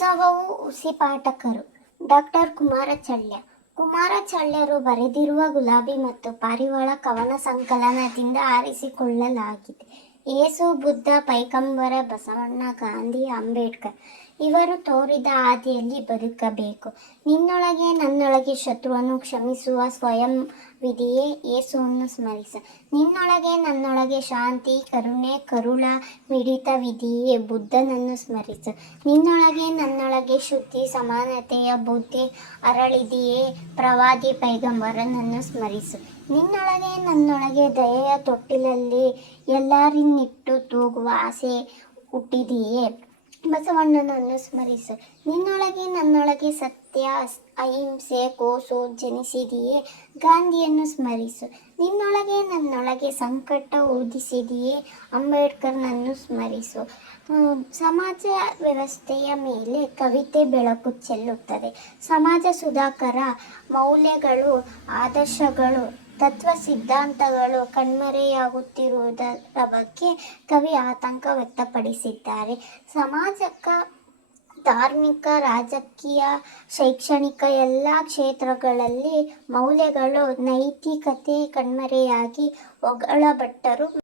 ಉತ್ಸವವು ಹುಸಿಪಾಠಕರು. ಡಾಕ್ಟರ್ ಕುಮಾರಚಳ್ಯ. ಕುಮಾರಚಳ್ಯರು ಬರೆದಿರುವ ಗುಲಾಬಿ ಮತ್ತು ಪಾರಿವಾಳ ಕವನ ಸಂಕಲನದಿಂದ ಆರಿಸಿಕೊಳ್ಳಲಾಗಿದೆ. ಯೇಸು, ಬುದ್ಧ, ಪೈಗಂಬರ, ಬಸವಣ್ಣ, ಗಾಂಧಿ, ಅಂಬೇಡ್ಕರ್ ಇವರು ತೋರಿದ ಹಾದಿಯಲ್ಲಿ ಬದುಕಬೇಕು. ನಿನ್ನೊಳಗೆ ನನ್ನೊಳಗೆ ಶತ್ರುವನ್ನು ಕ್ಷಮಿಸುವ ಸ್ವಯಂ ವಿಧಿಯೇ ಯೇಸುವನ್ನು ಸ್ಮರಿಸ. ನಿನ್ನೊಳಗೆ ನನ್ನೊಳಗೆ ಶಾಂತಿ, ಕರುಣೆ, ಕರುಳ ಮಿಡಿತವಿದೆಯೇ ಬುದ್ಧನನ್ನು ಸ್ಮರಿಸು. ನಿನ್ನೊಳಗೆ ನನ್ನೊಳಗೆ ಶುದ್ಧಿ, ಸಮಾನತೆಯ ಬುದ್ಧಿ ಅರಳಿದೆಯೇ ಪ್ರವಾದಿ ಪೈಗಂಬರನನ್ನು ಸ್ಮರಿಸು. ನಿನ್ನೊಳಗೆ ನನ್ನೊಳಗೆ ದಯೆಯ ತೊಟ್ಟಿಲಲ್ಲಿ ಎಲ್ಲರನ್ನಿಟ್ಟು ತೂಗುವ ಆಸೆ ಹುಟ್ಟಿದೆಯೇ ಬಸವಣ್ಣನನ್ನು ಸ್ಮರಿಸು. ನಿನ್ನೊಳಗೆ ನನ್ನೊಳಗೆ ಸತ್ಯ, ಅಹಿಂಸೆ, ಕೋಸು ಜನಿಸಿದೆಯೇ ಗಾಂಧಿಯನ್ನು ಸ್ಮರಿಸು. ನಿನ್ನೊಳಗೆ ನನ್ನೊಳಗೆ ಸಂಕಟ ಉದಿಸಿದೆಯೇ ಅಂಬೇಡ್ಕರ್ನನ್ನು ಸ್ಮರಿಸು. ಸಮಾಜ ವ್ಯವಸ್ಥೆಯ ಮೇಲೆ ಕವಿತೆ ಬೆಳಕು ಚೆಲ್ಲುತ್ತದೆ. ಸಮಾಜ ಸುಧಾಕರ ಮೌಲ್ಯಗಳು, ಆದರ್ಶಗಳು, ತತ್ವ ಸಿದ್ಧಾಂತಗಳು ಕಣ್ಮರೆಯಾಗುತ್ತಿರುವುದರ ಬಗ್ಗೆ ಕವಿ ಆತಂಕ ವ್ಯಕ್ತಪಡಿಸಿದ್ದಾರೆ. ಸಮಾಜಕ, ಧಾರ್ಮಿಕ, ರಾಜಕೀಯ, ಶೈಕ್ಷಣಿಕ ಎಲ್ಲ ಕ್ಷೇತ್ರಗಳಲ್ಲಿ ಮೌಲ್ಯಗಳು, ನೈತಿಕತೆ ಕಣ್ಮರೆಯಾಗಿ ಹೊಗಳಲ್ಪಟ್ಟರು.